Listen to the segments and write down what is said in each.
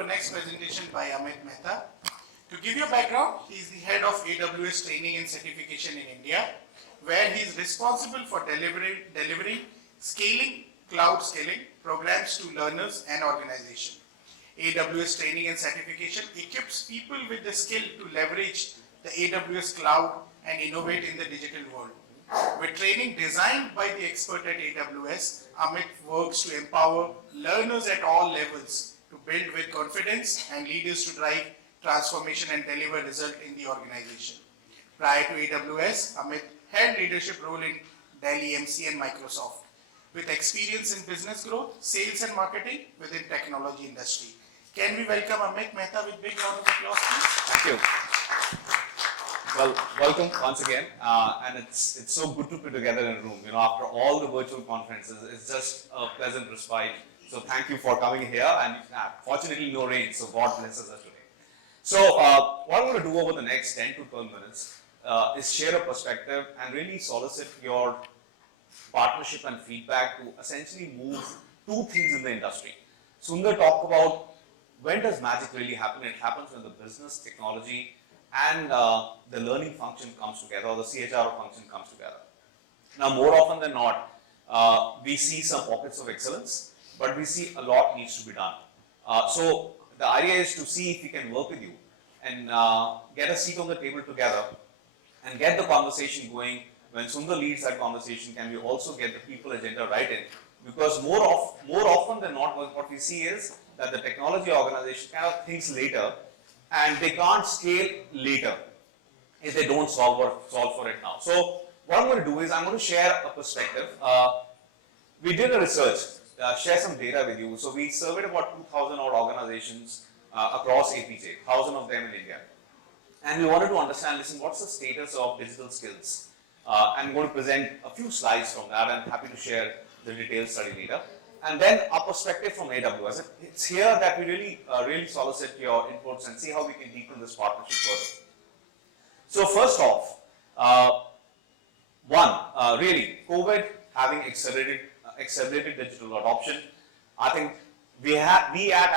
our next presentation by Amit Mehta. To give you a background, he is the head of AWS Training and Certification in India, where he is responsible for delivering cloud scaling programs to learners and organizations. AWS Training and Certification equips people with the skill to leverage the AWS cloud and innovate in the digital world. With training designed by the expert at AWS, Amit works to empower learners at all levels to build with confidence and leaders to drive transformation and deliver result in the organization. Prior to AWS, Amit held leadership role in Dell EMC and Microsoft, with experience in business growth, sales and marketing within technology industry. Can we welcome Amit Mehta with big round of applause, please? Thank you. Well, welcome once again, and it's so good to be together in a room. After all the virtual conferences, it's just a pleasant respite. So thank you for coming here, and fortunately no rain, so God blesses us today. So what I'm going to do over the next 10 to 12 minutes is share a perspective and really solicit your partnership and feedback to essentially move two things in the industry. Sundar talked about when does magic really happen. It happens when the business, technology, and the learning function comes together, or the CHRO function comes together. Now, more often than not, we see some pockets of excellence, but we see a lot needs to be done. So the idea is to see if we can work with you and get a seat on the table together and get the conversation going. When Sundar leads that conversation, can we also get the people agenda right in? Because more often than not, what we see is that the technology organization kind of thinks later, and they can't scale later if they don't solve for it now. So what I'm going to do is I'm going to share a perspective. We did a research, share some data with you. So we surveyed about 2,000 odd organizations across APJ, 1,000 of them in India. And we wanted to understand, listen, what's the status of digital skills? I'm going to present a few slides from that. I'm happy to share the detailed study data. And then a perspective from AWS. It's here that we really solicit your inputs and see how we can deepen this partnership further. So first off, really, COVID having accelerated digital adoption. I think we at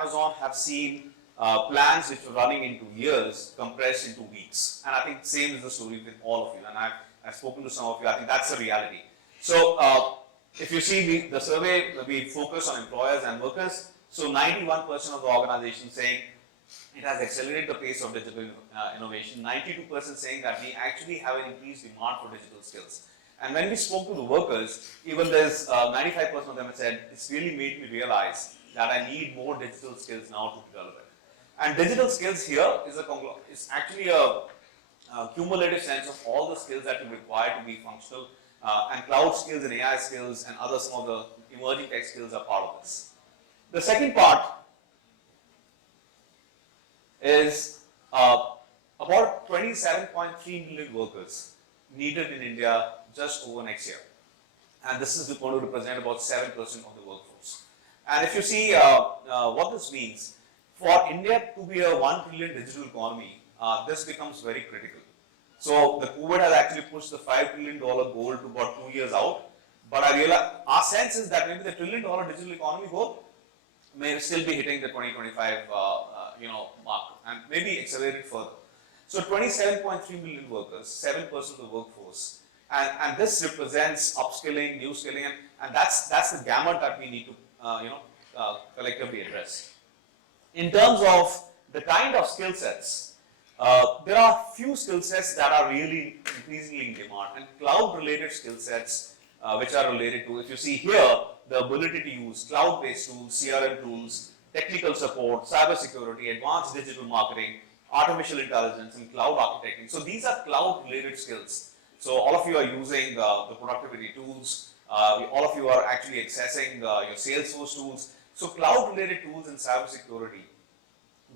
Amazon have seen plans which were running into years compressed into weeks. And I think same is the story with all of you. And I've spoken to some of you. I think that's the reality. So if you see the survey, we focus on employers and workers. So 91% of the organization saying it has accelerated the pace of digital innovation. 92% saying that we actually have an increased demand for digital skills. And when we spoke to the workers, even there's 95% of them have said, it's really made me realize that I need more digital skills now to develop it. And digital skills here is actually a cumulative sense of all the skills that you require to be functional. And cloud skills and AI skills and some of the emerging tech skills are part of this. The second part is about 27.3 million workers needed in India just over next year. And this is going to represent about 7% of the workforce. And if you see what this means, for India to be a 1 trillion digital economy, this becomes very critical. So the COVID has actually pushed the $5 trillion goal to about 2 years out. But I realize our sense is that maybe the $1 trillion digital economy goal may still be hitting the 2025 mark and maybe accelerated further. So 27.3 million workers, 7% of the workforce, and this represents upskilling, new skilling, and that's the gamut that we need to collectively address. In terms of the kind of skill sets, there are few skill sets that are really increasingly in demand, and cloud-related skill sets which are related to, if you see here, the ability to use cloud-based tools, CRM tools, technical support, cybersecurity, advanced digital marketing, artificial intelligence, and cloud architecting. So these are cloud-related skills. So all of you are using the productivity tools. All of you are actually accessing your Salesforce tools. So cloud-related tools and cybersecurity,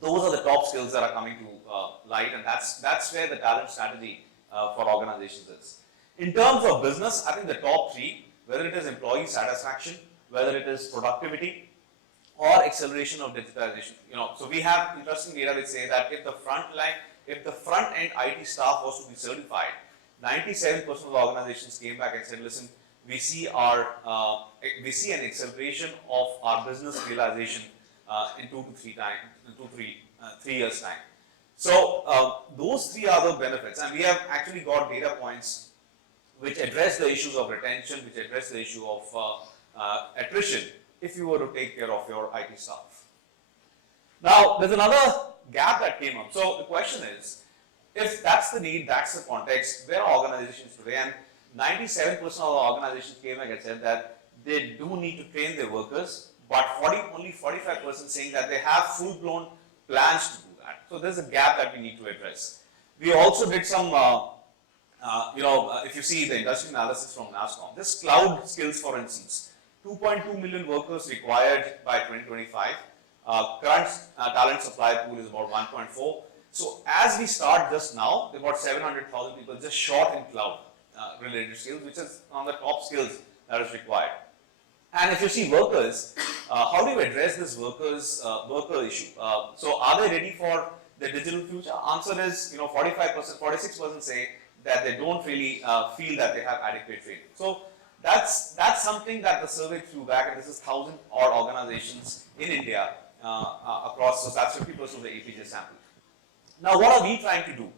those are the top skills that are coming to light, and that's where the talent strategy for organizations is. In terms of business, I think the top three, whether it is employee satisfaction, whether it is productivity, or acceleration of digitalization. So we have interesting data which say that if the front end IT staff was to be certified, 97% of the organizations came back and said, listen, we see an acceleration of our business realization in 3 years time. So those three are the benefits, and we have actually got data points which address the issues of retention, which address the issue of attrition if you were to take care of your IT staff. Now, there's another gap that came up. So the question is, if that's the need, that's the context, where are organizations today? And 97% of the organizations came and said that they do need to train their workers, but only 45% saying that they have full-blown plans to do that. So there's a gap that we need to address. We also did some, if you see the industry analysis from NASSCOM, this cloud skills, for instance, 2.2 million workers required by 2025. Current talent supply pool is about 1.4. So as we start just now, there are about 700,000 people just short in cloud related skills, which is on the top skills that is required. And if you see workers, how do you address this worker issue? So are they ready for the digital future? Answer is, 45%, 46% say that they don't really feel that they have adequate training. So that's something that the survey threw back, and this is 1,000 odd organizations in India across, so that's 50% of the APJ sample. Now, what are we trying to do?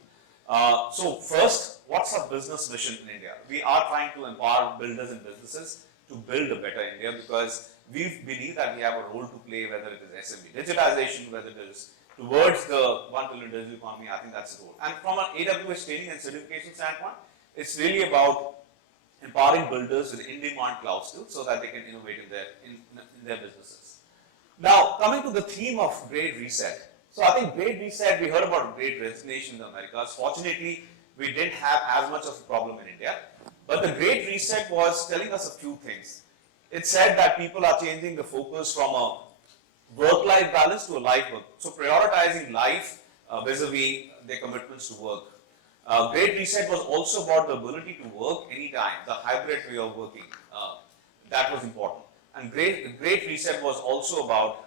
So first, what's our business mission in India? We are trying to empower builders and businesses to build a better India, because we believe that we have a role to play, whether it is SMB digitization, whether it is towards the 1 trillion digital economy. I think that's the goal. And from an AWS training and certification standpoint, it's really about empowering builders with in-demand cloud skills so that they can innovate in their businesses. Now, coming to the theme of Great Reset. So I think Great Reset, we heard about Great Resignation in the Americas. Fortunately, we didn't have as much of a problem in India. But the Great Reset was telling us a few things. It said that people are changing the focus from a work-life balance to a life work. So prioritizing life vis-a-vis their commitments to work. Great Reset was also about the ability to work anytime, the hybrid way of working. That was important. And Great Reset was also about,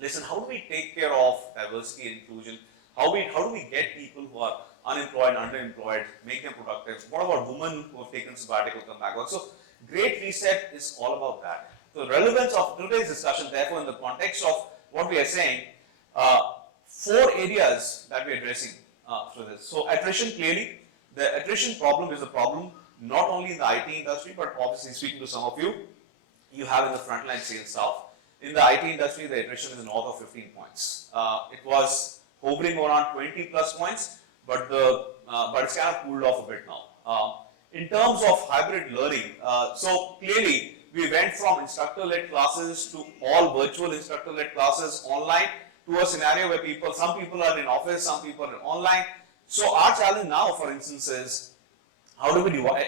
listen, how do we take care of diversity and inclusion? How do we get people who are unemployed, underemployed, make them productive? What about women who have taken sabbatical, come back work? So Great Reset is all about that. So the relevance of today's discussion, therefore, in the context of what we are saying, 4 areas that we are addressing for this. So attrition, clearly, the attrition problem is a problem not only in the IT industry, but obviously speaking to some of you, you have in the frontline sales staff. In the IT industry, the attrition is north of 15 points. It was hovering around 20 plus points, but it's kind of cooled off a bit now. In terms of hybrid learning, so clearly we went from instructor-led classes to all virtual instructor-led classes online to a scenario where some people are in office, some people are online. So our challenge now, for instance, is how do we divide,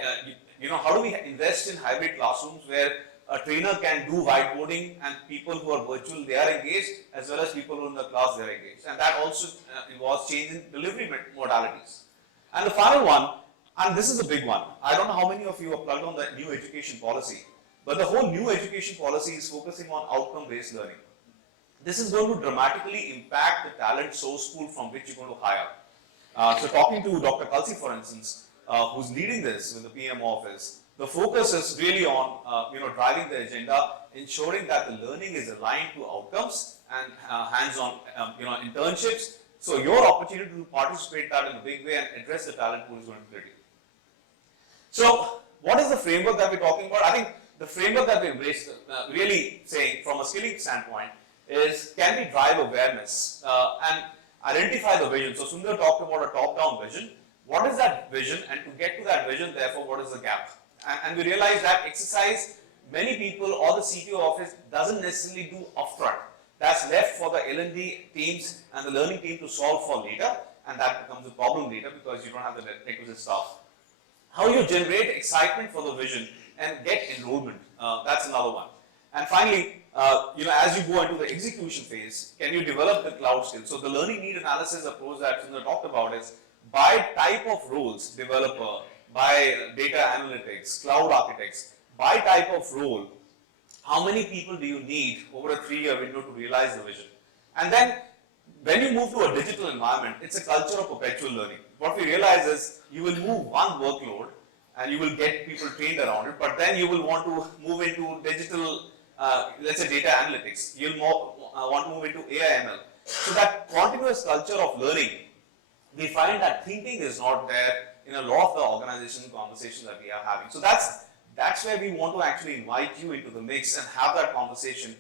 how do we invest in hybrid classrooms where a trainer can do whiteboarding and people who are virtual, they are engaged, as well as people who are in the class, they are engaged. And that also involves changing delivery modalities. And the final one, and this is a big one, I don't know how many of you are plugged on the new education policy, but the whole new education policy is focusing on outcome-based learning. This is going to dramatically impact the talent source pool from which you're going to hire. So talking to Dr. Kalsi, for instance, who's leading this with the PM office, the focus is really on driving the agenda, ensuring that the learning is aligned to outcomes and hands-on internships. So your opportunity to participate that in a big way and address the talent pool is going to be critical. So what is the framework that we're talking about? I think the framework that we're really saying from a skilling standpoint is, can we drive awareness and identify the vision? So Sundar talked about a top-down vision. What is that vision? And to get to that vision, therefore, what is the gap? And we realize that exercise, many people or the CTO office doesn't necessarily do upfront. That's left for the L&D teams and the learning team to solve for later, and that becomes a problem later because you don't have the requisite staff. How you generate excitement for the vision and get enrollment, that's another one. And finally, as you go into the execution phase, can you develop the cloud skills? So the learning need analysis approach that Sundar talked about is by type of roles, developer, by data analytics, cloud architects, by type of role, how many people do you need over a 3-year window to realize the vision? And then when you move to a digital environment, it's a culture of perpetual learning. What we realize is you will move one workload and you will get people trained around it, but then you will want to move into digital let's say data analytics. You'll want to move into AI/ML. So that continuous culture of learning, we find that thinking is not there in a lot of the organization conversations that we are having. So that's where we want to actually invite you into the mix and have that conversation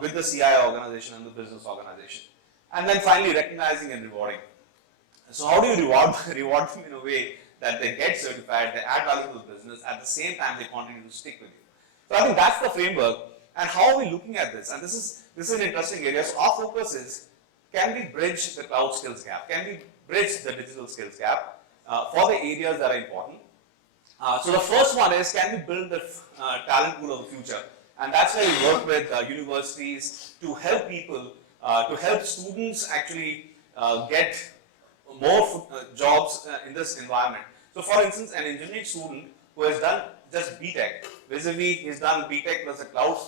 with the CI organization and the business organization. And then finally, recognizing and rewarding. So how do you reward them in a way that they get certified, they add value to the business, at the same time they continue to stick with you? So I think that's the framework. And how are we looking at this? And this is an interesting area. So our focus is, can we bridge the cloud skills gap? Can we bridge the digital skills gap for the areas that are important? So the first one is, can we build the talent pool of the future? And that's where we work with universities to help people, to help students actually get more jobs in this environment. So for instance, an engineering student who has done just BTech, vis-a-vis he's done BTech plus a cloud,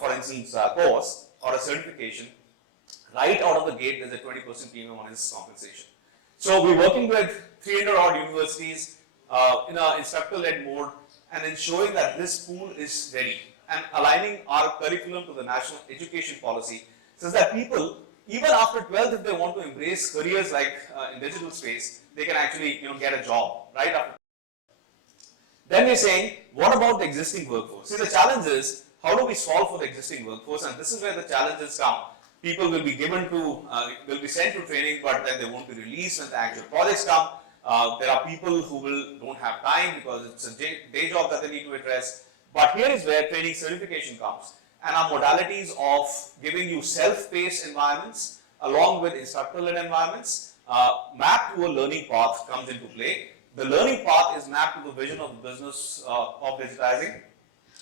for instance, course or a certification, right out of the gate there's a 20% premium on his compensation. So we're working with 300 odd universities in an instructor-led mode and ensuring that this pool is ready and aligning our curriculum to the national education policy so that people, even after 12th, if they want to embrace careers like in digital space, they can actually get a job right after. Then we're saying, what about the existing workforce? See, the challenge is, how do we solve for the existing workforce? And this is where the challenges come. People will be given to, will be sent to training, but then they won't be released when the actual projects come. There are people who don't have time because it's a day job that they need to address. But here is where training certification comes. And our modalities of giving you self-paced environments along with instructor-led environments mapped to a learning path comes into play. The learning path is mapped to the vision of the business of digitizing,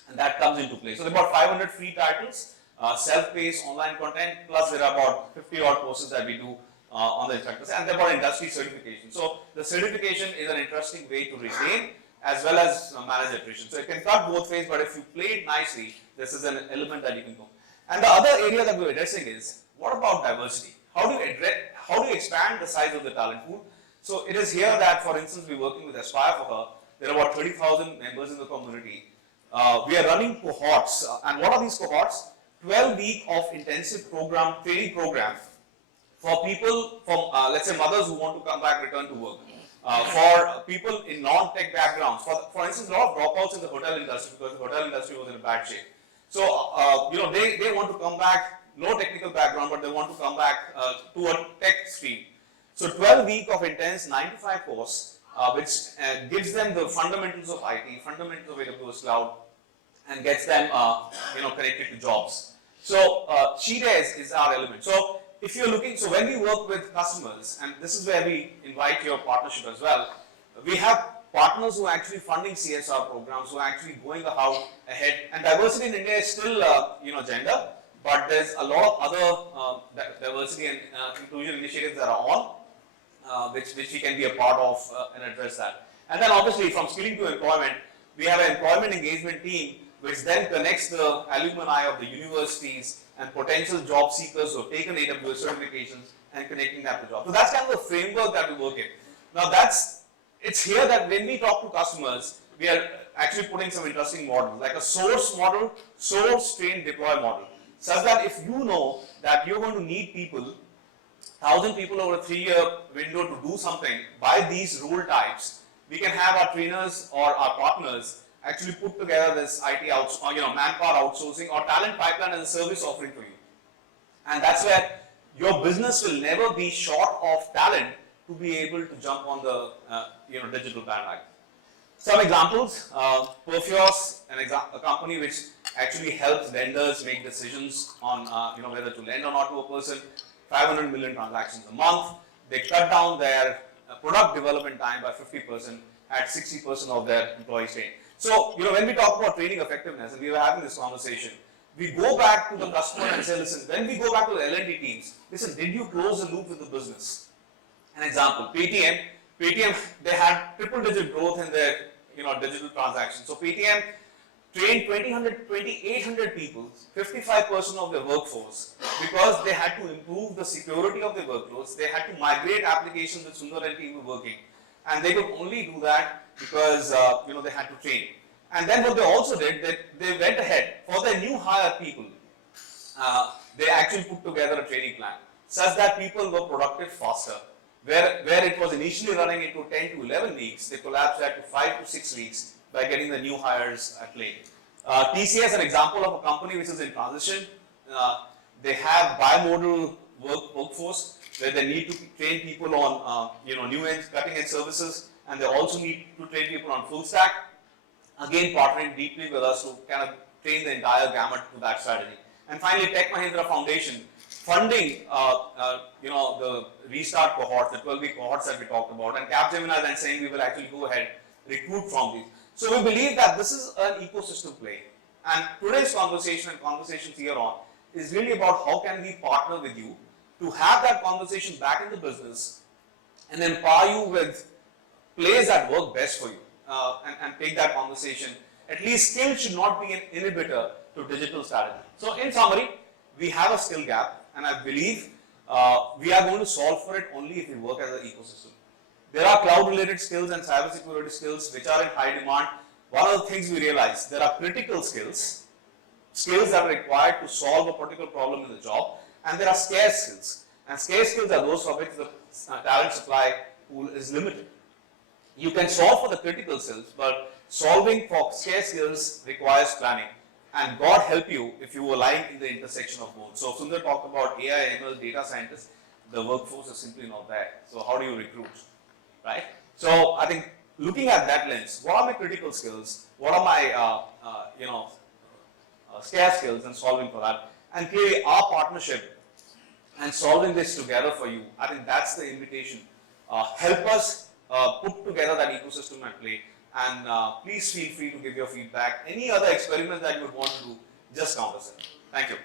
and that comes into play. So there are about 500 free titles, self-paced online content, plus there are about 50 odd courses that we do on the instructors, and there are about industry certification. So the certification is an interesting way to retain as well as manage attrition. So it can cut both ways, but if you play it nicely, this is an element that you can go. And the other area that we're addressing is, what about diversity? How do you expand the size of the talent pool? So it is here that, for instance, we're working with 𝗧𝗵𝗲. There are about 30,000 members in the community. We are running cohorts, and what are these cohorts? 12-week of intensive training program for people from, let's say, mothers who want to come back, return to work. For people in non-tech backgrounds, for instance, a lot of dropouts in the hotel industry because the hotel industry was in a bad shape. So, they want to come back, no technical background, but they want to come back to a tech stream. So, 12-week of intense 9-to-5 course, which gives them the fundamentals of IT, fundamentals of AWS Cloud, and gets them, connected to jobs. So, 𝗕 is our element. So, if you're looking, so when we work with customers, and this is where we invite your partnership as well, we have partners who are actually funding CSR programs, who are actually going ahead. And diversity in India is still, gender, but there's a lot of other diversity and inclusion initiatives that are on, which we can be a part of and address that. And then obviously from skilling to employment, we have an employment engagement team, which then connects the alumni of the universities and potential job seekers who have taken AWS certifications and connecting that to jobs. So that's kind of the framework that we work in. Now it's here that when we talk to customers, we are actually putting some interesting models, like a source model, source, train, deploy model, such that if you know that you're going to need people, 1,000 people over a 3-year window to do something by these role types, we can have our trainers or our partners actually put together this IT manpower outsourcing or talent pipeline as a service offering for you. And that's where your business will never be short of talent to be able to jump on the digital bandwagon. Some examples, 𝗪𝗪, a company which actually helps lenders make decisions on whether to lend or not to a person, 500 million transactions a month. They cut down their product development time by 50%, at 60% of their employees trained. So, when we talk about training effectiveness, and we were having this conversation, we go back to the customer and say, listen, when we go back to the L&D teams, listen, did you close the loop with the business? An example, Paytm, they had triple-digit growth in their digital transactions. So Paytm trained 2,800 people, 55% of their workforce, because they had to improve the security of their workloads. They had to migrate applications that Sundar and team were working, and they could only do that because they had to train. And then what they also did, they went ahead for their new hire people. They actually put together a training plan such that people were productive faster. Where it was initially running into 10 to 11 weeks, they collapsed that to 5 to 6 weeks by getting the new hires at play. TCS is an example of a company which is in transition. They have bimodal workforce where they need to train people on new cutting edge services, and they also need to train people on full stack. Again, partnering deeply with us to kind of train the entire gamut to that strategy. And finally, Tech Mahindra Foundation funding the restart cohorts, the 12-week cohorts that we talked about, and Capgemini then saying we will actually go ahead recruit from these. So we believe that this is an ecosystem play, and today's conversation and conversations here on is really about how can we partner with you to have that conversation back in the business and empower you with plays that work best for you, and take that conversation. At least skill should not be an inhibitor to digital strategy. So in summary, we have a skill gap, and I believe we are going to solve for it only if we work as an ecosystem. There are cloud-related skills and cybersecurity skills which are in high demand. One of the things we realize, there are critical skills that are required to solve a particular problem in the job, and there are scarce skills. And scarce skills are those for which the talent supply pool is limited. You can solve for the critical skills, but solving for scarce skills requires planning. And God help you if you align in the intersection of both. So Sundar talked about AI, ML, data scientists. The workforce is simply not there. So how do you recruit, right? So I think looking at that lens, what are my critical skills? What are my scarce skills, and solving for that? And clearly our partnership and solving this together for you, I think that's the invitation. Help us put together that ecosystem at play. And please feel free to give your feedback. Any other experiments that you would want to do, just count us in. Thank you.